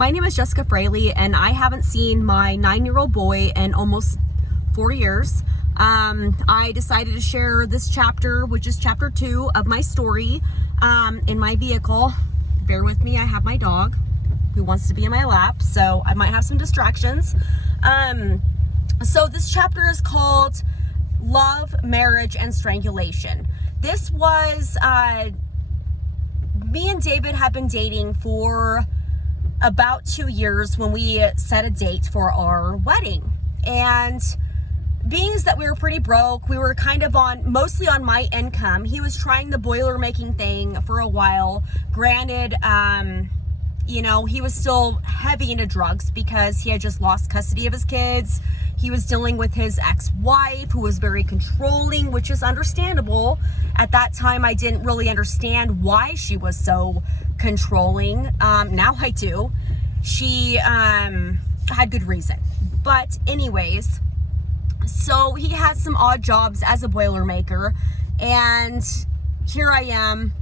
My name is Jessica Fraley, and I haven't seen my 9-year-old boy in almost 4 years. I decided to share this chapter, which is chapter 2 of my story, in my vehicle. Bear with me, I have my dog who wants to be in my lap, so I might have some distractions. So this chapter is called Love, Marriage, and Strangulation. This was, me and David have been dating for about 2 years when we set a date for our wedding. And being that we were pretty broke, we were kind of mostly on my income. He was trying the boiler making thing for a while. Granted, you know, he was still heavy into drugs because he had just lost custody of his kids. He was dealing with his ex-wife who was very controlling, which is understandable. At that time, I didn't really understand why she was so controlling. Now I do. She had good reason. But anyways, so he had some odd jobs as a Boilermaker, and here I am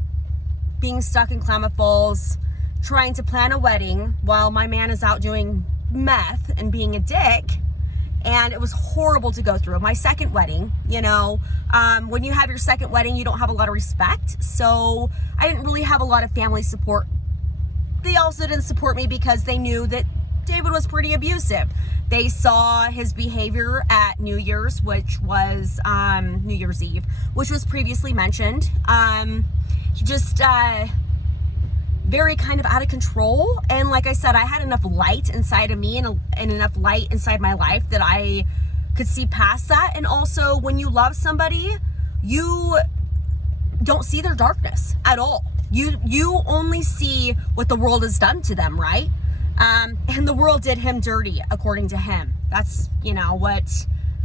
being stuck in Klamath Falls trying to plan a wedding while my man is out doing meth and being a dick. And it was horrible to go through. My second wedding, you know, when you have your second wedding, you don't have a lot of respect. So I didn't really have a lot of family support. They also didn't support me because they knew that David was pretty abusive. They saw his behavior at New Year's, which was New Year's Eve, which was previously mentioned. He just very kind of out of control. And like I said, I had enough light inside of me and enough light inside my life that I could see past that. And also, when you love somebody, you don't see their darkness at all. You only see what the world has done to them, right? And the world did him dirty, according to him. That's, you know, what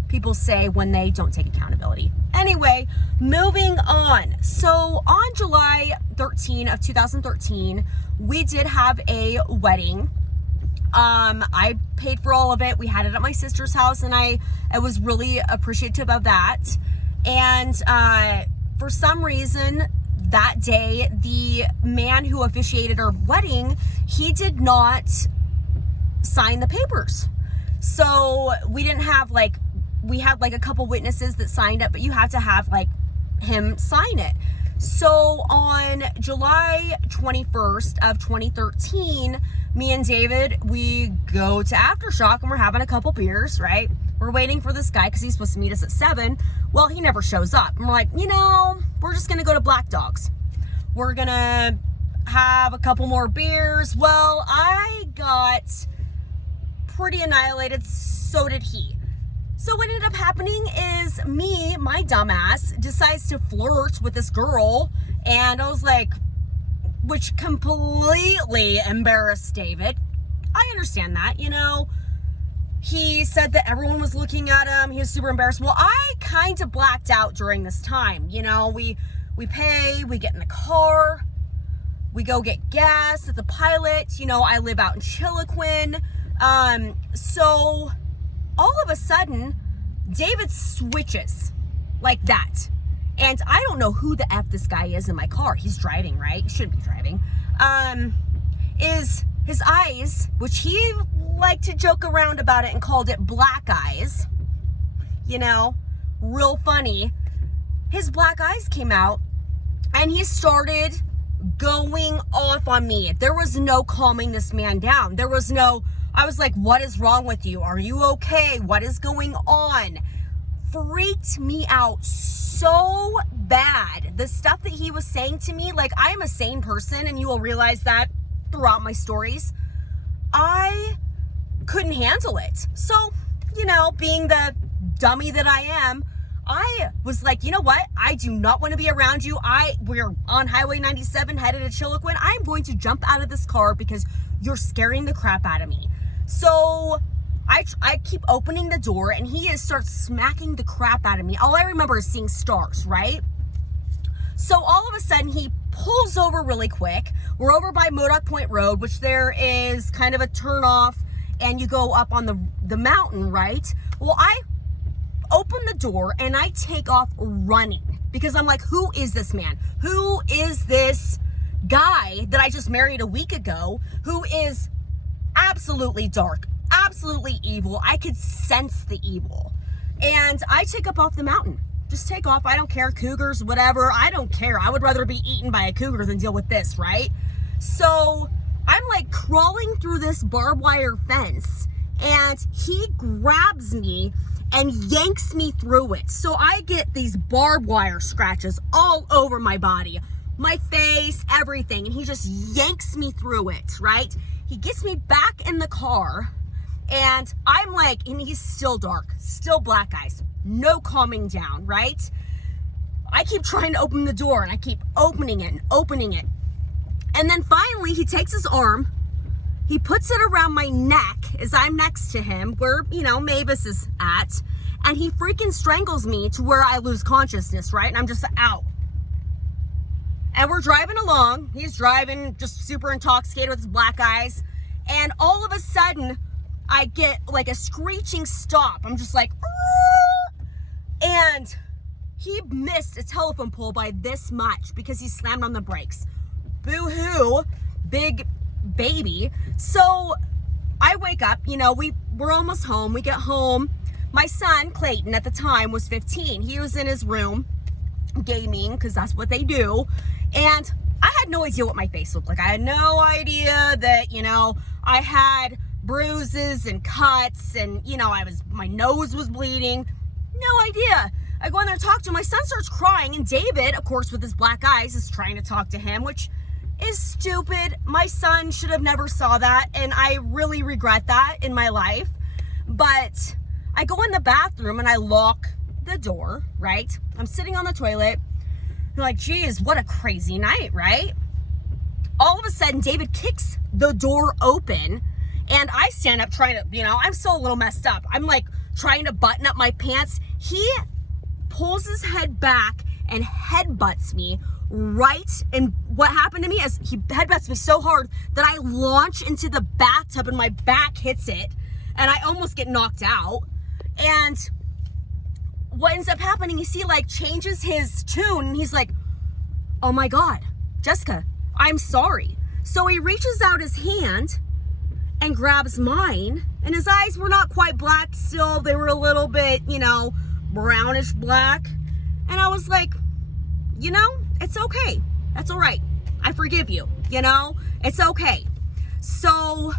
people say when they don't take accountability. Anyway, moving on. So on July 13 of 2013, we did have a wedding. I paid for all of it. We had it at my sister's house, and I was really appreciative of that. And for some reason, that day, the man who officiated our wedding, he did not sign the papers. So we didn't have we had a couple witnesses that signed up, but you have to have him sign it. So on July 21st of 2013, me and David, we go to Aftershock and we're having a couple beers, right? We're waiting for this guy because he's supposed to meet us at 7. Well, he never shows up. And we're like, you know, we're just going to go to Black Dogs. We're going to have a couple more beers. Well, I got pretty annihilated. So did he. So what ended up happening is me, my dumbass, decides to flirt with this girl. And I was like, which completely embarrassed David. I understand that, you know. He said that everyone was looking at him. He was super embarrassed. Well, I kind of blacked out during this time. You know, we pay, we get in the car, we go get gas at the Pilot. You know, I live out in Chiloquin. So all of a sudden, David switches like that. And I don't know who the F this guy is in my car. He's driving, right? He shouldn't be driving. Is his eyes, which he liked to joke around about it and called it black eyes. You know, real funny. His black eyes came out and he started going off on me. There was no calming this man down. There was no, I was like, what is wrong with you? Are you okay? What is going on? Freaked me out so bad. The stuff that he was saying to me, like, I am a sane person, and you will realize that throughout my stories. I couldn't handle it. So, you know, being the dummy that I am, I was like, you know what? I do not want to be around you. We're on Highway 97 headed to Chiloquin. I'm going to jump out of this car because you're scaring the crap out of me. So I keep opening the door and he starts smacking the crap out of me. All I remember is seeing stars, right? So all of a sudden he pulls over really quick. We're over by Modoc Point Road, which there is kind of a turn off and you go up on the mountain, right? Well, I open the door and I take off running because I'm like, who is this man? Who is this guy that I just married a week ago who is absolutely dark, absolutely evil. I could sense the evil. And I take up off the mountain. Just take off. I don't care. Cougars, whatever. I don't care. I would rather be eaten by a cougar than deal with this, right? So I'm like crawling through this barbed wire fence, and he grabs me and yanks me through it. So I get these barbed wire scratches all over my body, my face, everything. And he just yanks me through it, right? He gets me back in the car, and I'm like, and he's still dark, still black eyes, no calming down, right? I keep trying to open the door, and I keep opening it and opening it. And then finally he takes his arm, he puts it around my neck as I'm next to him where, you know, Mavis is at, and he freaking strangles me to where I lose consciousness, right? And I'm just out. And we're driving along. He's driving just super intoxicated with his black eyes. And all of a sudden, I get like a screeching stop. I'm just like, "Aah!" And he missed a telephone pole by this much because he slammed on the brakes. Boo-hoo, big baby. So I wake up, you know, we're almost home. We get home. My son, Clayton, at the time was 15. He was in his room gaming because that's what they do. And I had no idea what my face looked like. I had no idea that, you know, I had bruises and cuts and, you know, my nose was bleeding. No idea. I go in there and talk to him. My son starts crying, and David, of course, with his black eyes, is trying to talk to him, which is stupid. My son should have never saw that, and I really regret that in my life. But I go in the bathroom and I lock the door, right? I'm sitting on the toilet. I'm like, geez, what a crazy night, right? All of a sudden, David kicks the door open, and I stand up trying to, you know, I'm still a little messed up. I'm like trying to button up my pants. He pulls his head back and headbutts me right. And what happened to me is he headbutts me so hard that I launch into the bathtub and my back hits it, and I almost get knocked out. And what ends up happening is he like changes his tune, and he's like, oh my God, Jessica, I'm sorry. So he reaches out his hand and grabs mine, and his eyes were not quite black still. They were a little bit, you know, brownish black. And I was like, you know, it's okay. That's all right. I forgive you. You know, it's okay. So,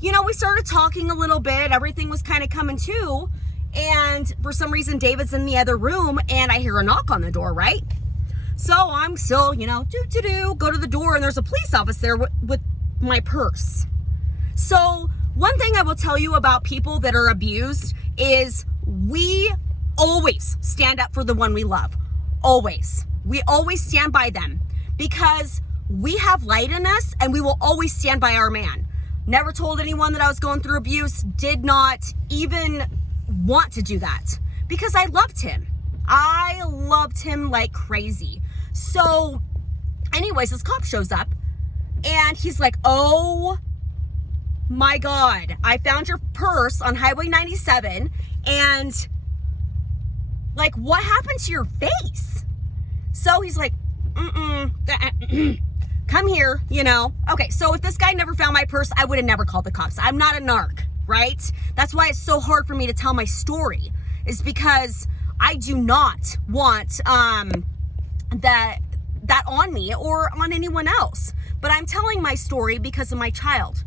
you know, we started talking a little bit. Everything was kind of coming to. And for some reason, David's in the other room, and I hear a knock on the door, right? So I'm still, you know, go to the door, and there's a police officer with my purse. So one thing I will tell you about people that are abused is we always stand up for the one we love. Always. We always stand by them because we have light in us, and we will always stand by our man. Never told anyone that I was going through abuse. Did not even want to do that because I loved him. I loved him like crazy. So anyways, this cop shows up, and he's like, oh my God, I found your purse on Highway 97, and like, what happened to your face? So he's like, come here, you know. Okay, so if this guy never found my purse, I would have never called the cops. I'm not a narc, right? That's why it's so hard for me to tell my story, is because I do not want that on me or on anyone else. But I'm telling my story because of my child.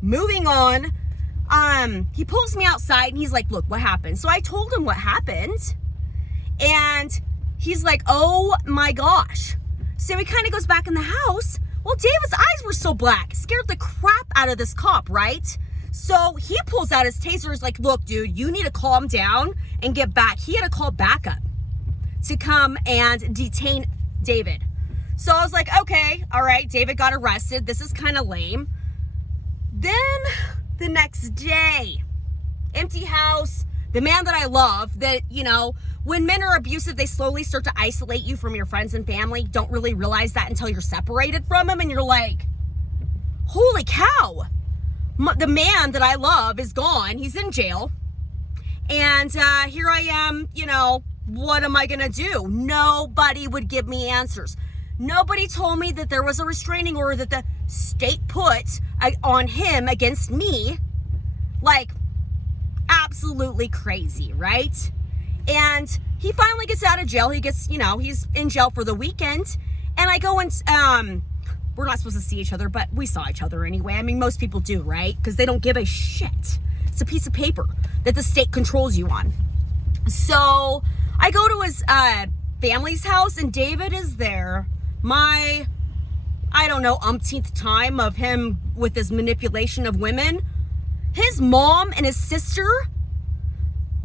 Moving on, he pulls me outside, and he's like, look, what happened? So I told him what happened, and he's like, oh my gosh. So he kind of goes back in the house. Well, David's eyes were so black, scared the crap out of this cop, right? So he pulls out his taser. He's like, look, dude, you need to calm down and get back. He had to call backup to come and detain David. So I was like, okay, all right, David got arrested. This is kind of lame. Then the next day, empty house, the man that I love, that, you know, when men are abusive, they slowly start to isolate you from your friends and family. Don't really realize that until you're separated from them, and you're like, holy cow. The man that I love is gone. He's in jail. And here I am, you know, what am I going to do? Nobody would give me answers. Nobody told me that there was a restraining order, that state put on him against me. Like, absolutely crazy, right? And he finally gets out of jail. He gets, he's in jail for the weekend. And I go and, we're not supposed to see each other, but we saw each other anyway. I mean, most people do, right? Because they don't give a shit. It's a piece of paper that the state controls you on. So I go to his family's house, and David is there. I don't know, umpteenth time of him with his manipulation of women. His mom and his sister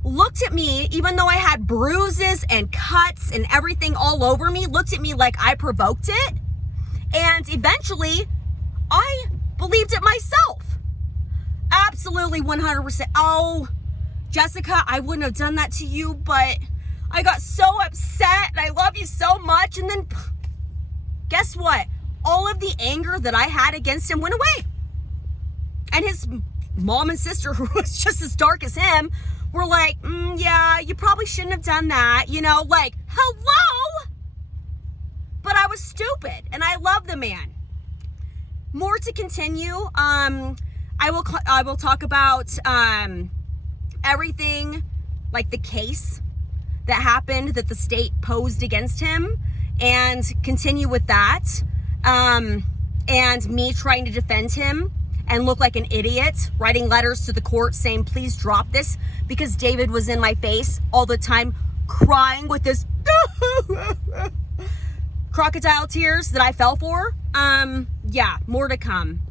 looked at me, even though I had bruises and cuts and everything all over me, looked at me like I provoked it. And eventually, I believed it myself. Absolutely 100%. Oh, Jessica, I wouldn't have done that to you, but I got so upset and I love you so much. And then guess what? All of the anger that I had against him went away. And his mom and sister, who was just as dark as him, were like, yeah, you probably shouldn't have done that. Like, hello? But I was stupid, and I love the man. More to continue. I will talk about everything, like the case that happened that the state posed against him, and continue with that. And me trying to defend him and look like an idiot, writing letters to the court saying, please drop this, because David was in my face all the time, crying with this crocodile tears that I fell for. Yeah, more to come.